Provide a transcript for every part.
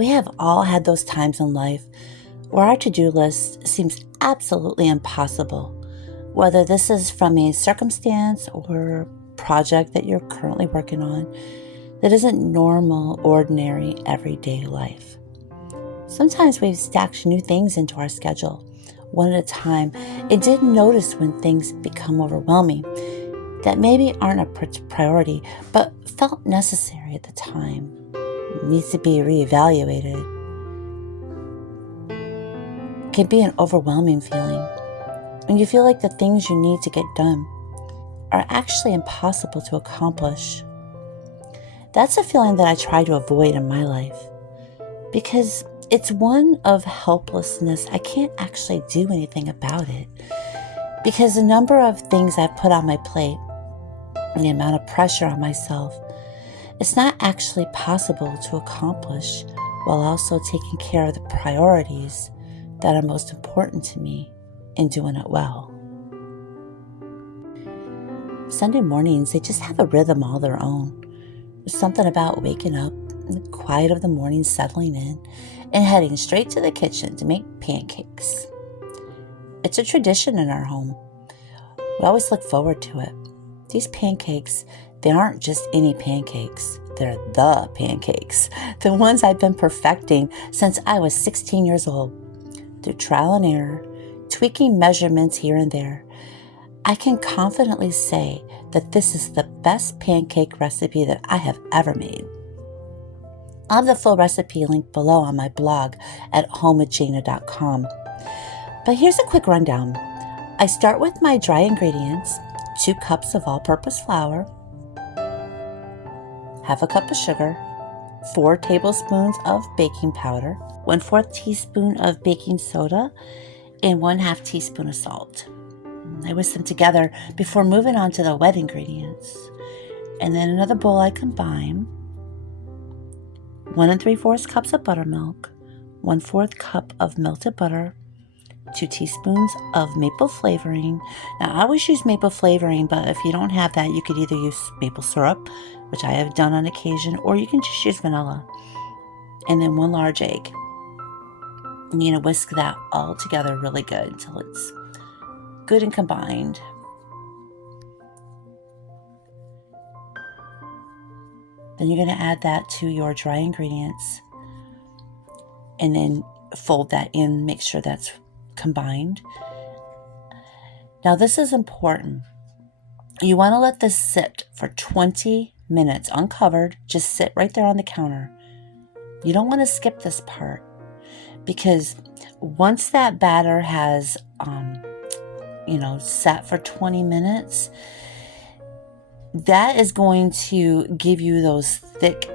We have all had those times in life where our to-do list seems absolutely impossible, whether this is from a circumstance or project that you're currently working on that isn't normal, ordinary, everyday life. Sometimes we've stacked new things into our schedule, one at a time, and didn't notice when things become overwhelming that maybe aren't a priority, but felt necessary at the time. It needs to be reevaluated. It can be an overwhelming feeling when you feel like the things you need to get done are actually impossible to accomplish. That's a feeling that I try to avoid in my life because it's one of helplessness. I can't actually do anything about it because the number of things I've put on my plate and the amount of pressure on myself, it's not actually possible to accomplish while also taking care of the priorities that are most important to me and doing it well. Sunday mornings, they just have a rhythm all their own. There's something about waking up in the quiet of the morning, settling in, and heading straight to the kitchen to make pancakes. It's a tradition in our home. We always look forward to it. These pancakes, they aren't just any pancakes. They're the pancakes, the ones I've been perfecting since I was 16 years old. Through trial and error, tweaking measurements here and there, I can confidently say that this is the best pancake recipe that I have ever made. I'll have the full recipe linked below on my blog at homemaking.com. But here's a quick rundown. I start with my dry ingredients, 2 cups of all-purpose flour, half a cup of sugar, 4 tablespoons of baking powder, 1/4 teaspoon of baking soda, and 1/2 teaspoon of salt. I whisk them together before moving on to the wet ingredients. And then another bowl I combine 1 3/4 cups of buttermilk, 1/4 cup of melted butter, 2 teaspoons of maple flavoring. Now, I always use maple flavoring, but if you don't have that, you could either use maple syrup, which I have done on occasion, or you can just use vanilla. And then 1 large egg. And you're going to whisk that all together really good until it's good and combined. Then you're going to add that to your dry ingredients and then fold that in, make sure that's combined. Now this is important. You want to let this sit for 20 minutes uncovered, just sit right there on the counter. You don't want to skip this part because once that batter has sat for 20 minutes, that is going to give you those thick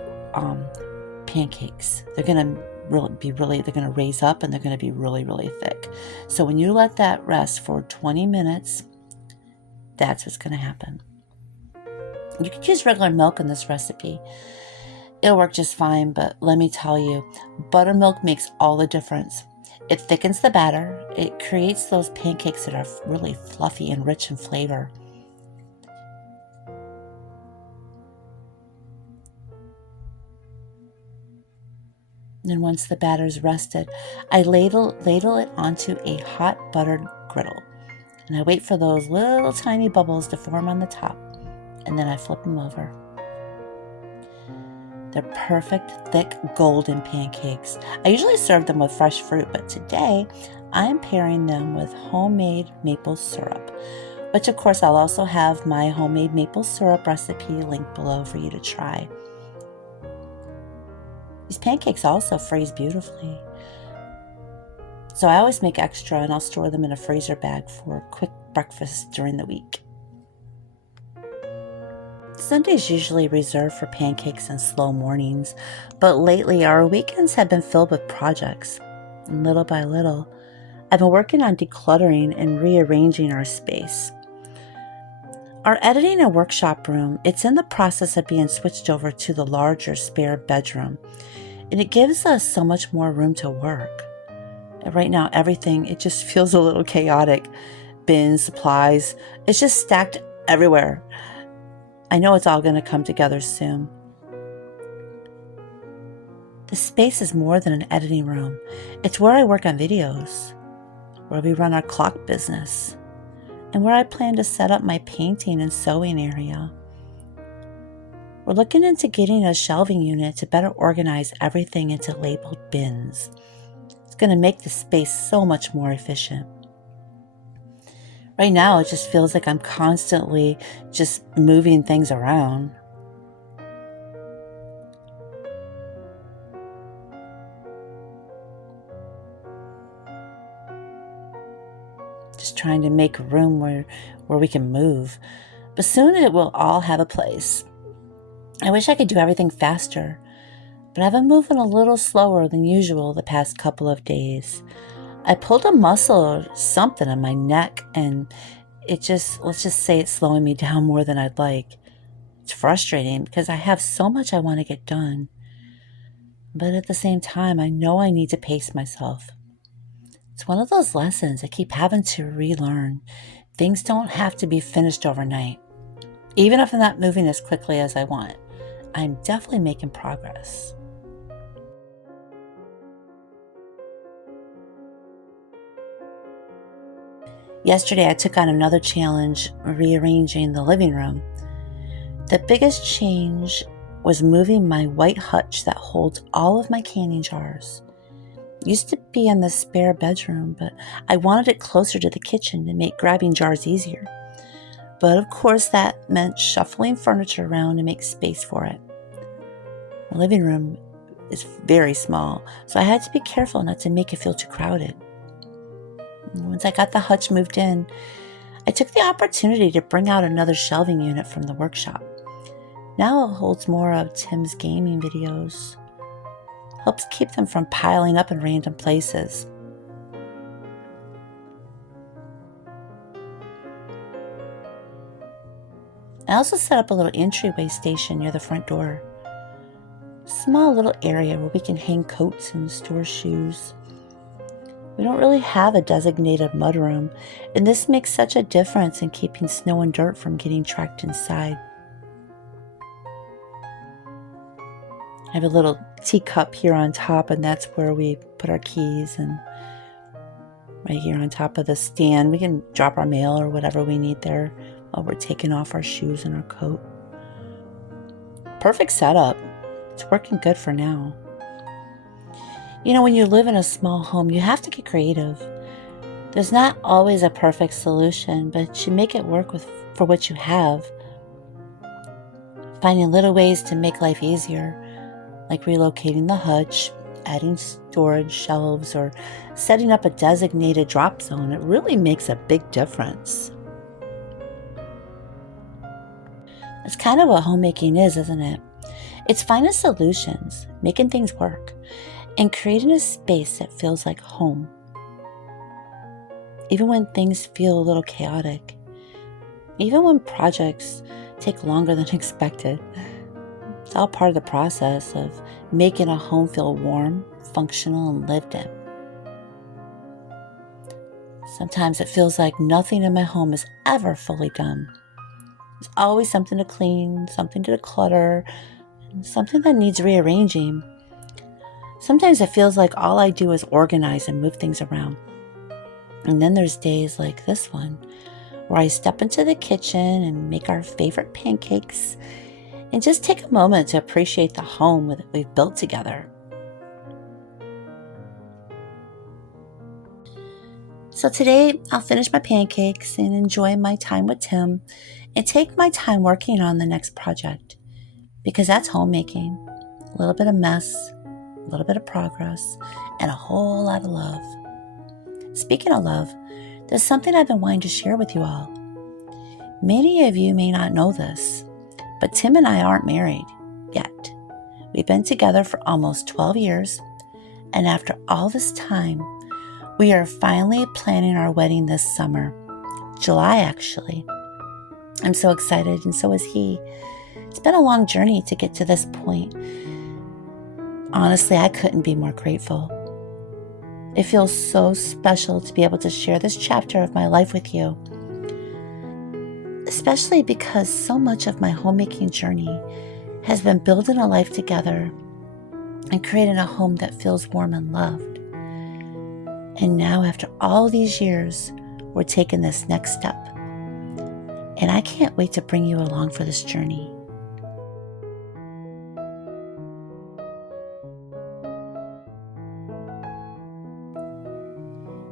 pancakes. They're going to raise up and they're going to be really, really thick. So when you let that rest for 20 minutes, that's what's going to happen. You can use regular milk in this recipe. It'll work just fine, but let me tell you, buttermilk makes all the difference. It thickens the batter. It creates those pancakes that are really fluffy and rich in flavor. And once the batter's rested, I ladle it onto a hot buttered griddle. And I wait for those little tiny bubbles to form on the top. And then I flip them over. They're perfect, thick, golden pancakes. I usually serve them with fresh fruit, but today I am pairing them with homemade maple syrup, which of course I'll also have my homemade maple syrup recipe linked below for you to try. These pancakes also freeze beautifully. So I always make extra and I'll store them in a freezer bag for a quick breakfast during the week. Sunday's usually reserved for pancakes and slow mornings, but lately our weekends have been filled with projects. And little by little, I've been working on decluttering and rearranging our space. Our editing and workshop room, it's in the process of being switched over to the larger spare bedroom, and it gives us so much more room to work. And right now, everything, it just feels a little chaotic. Bins, supplies, it's just stacked everywhere. I know it's all going to come together soon. The space is more than an editing room. It's where I work on videos, where we run our clock business, and where I plan to set up my painting and sewing area. We're looking into getting a shelving unit to better organize everything into labeled bins. It's going to make the space so much more efficient. Right now, it just feels like I'm constantly just moving things around. Just trying to make room where we can move. But soon it will all have a place. I wish I could do everything faster, but I've been moving a little slower than usual the past couple of days. I pulled a muscle or something in my neck, and let's just say it's slowing me down more than I'd like. It's frustrating because I have so much I want to get done. But at the same time, I know I need to pace myself. It's one of those lessons I keep having to relearn. Things don't have to be finished overnight. Even if I'm not moving as quickly as I want, I'm definitely making progress. Yesterday, I took on another challenge, rearranging the living room. The biggest change was moving my white hutch that holds all of my canning jars. It used to be in the spare bedroom, but I wanted it closer to the kitchen to make grabbing jars easier. But of course, that meant shuffling furniture around to make space for it. The living room is very small, so I had to be careful not to make it feel too crowded. Once I got the hutch moved in, I took the opportunity to bring out another shelving unit from the workshop. Now it holds more of Tim's gaming videos. Helps keep them from piling up in random places. I also set up a little entryway station near the front door. Small little area where we can hang coats and store shoes. We don't really have a designated mudroom, and this makes such a difference in keeping snow and dirt from getting tracked inside. I have a little teacup here on top, and that's where we put our keys, and right here on top of the stand, we can drop our mail or whatever we need there while we're taking off our shoes and our coat. Perfect setup. It's working good for now. You know, when you live in a small home, you have to get creative. There's not always a perfect solution, but you make it work for what you have. Finding little ways to make life easier, like relocating the hutch, adding storage shelves, or setting up a designated drop zone, it really makes a big difference. That's kind of what homemaking is, isn't it? It's finding solutions, making things work, and creating a space that feels like home. Even when things feel a little chaotic, even when projects take longer than expected, it's all part of the process of making a home feel warm, functional, and lived in. Sometimes it feels like nothing in my home is ever fully done. There's always something to clean, something to declutter, and something that needs rearranging. Sometimes it feels like all I do is organize and move things around. And then there's days like this one, where I step into the kitchen and make our favorite pancakes and just take a moment to appreciate the home that we've built together. So today I'll finish my pancakes and enjoy my time with Tim and take my time working on the next project, because that's homemaking. A little bit of mess, a little bit of progress, and a whole lot of love. Speaking of love, there's something I've been wanting to share with you all. Many of you may not know this, but Tim and I aren't married yet. We've been together for almost 12 years, and after all this time, we are finally planning our wedding this summer. July, actually. I'm so excited, and so is he. It's been a long journey to get to this point. Honestly, I couldn't be more grateful. It feels so special to be able to share this chapter of my life with you, especially because so much of my homemaking journey has been building a life together and creating a home that feels warm and loved. And now, after all these years, we're taking this next step. And I can't wait to bring you along for this journey.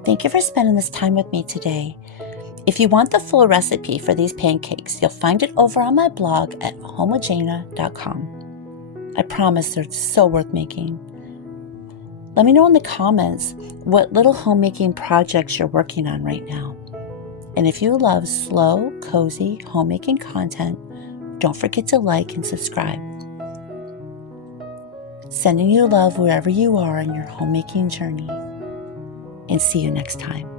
Thank you for spending this time with me today. If you want the full recipe for these pancakes, you'll find it over on my blog at Homemaking.com. I promise they're so worth making. Let me know in the comments what little homemaking projects you're working on right now. And if you love slow, cozy homemaking content, don't forget to like and subscribe. Sending you love wherever you are in your homemaking journey. And see you next time.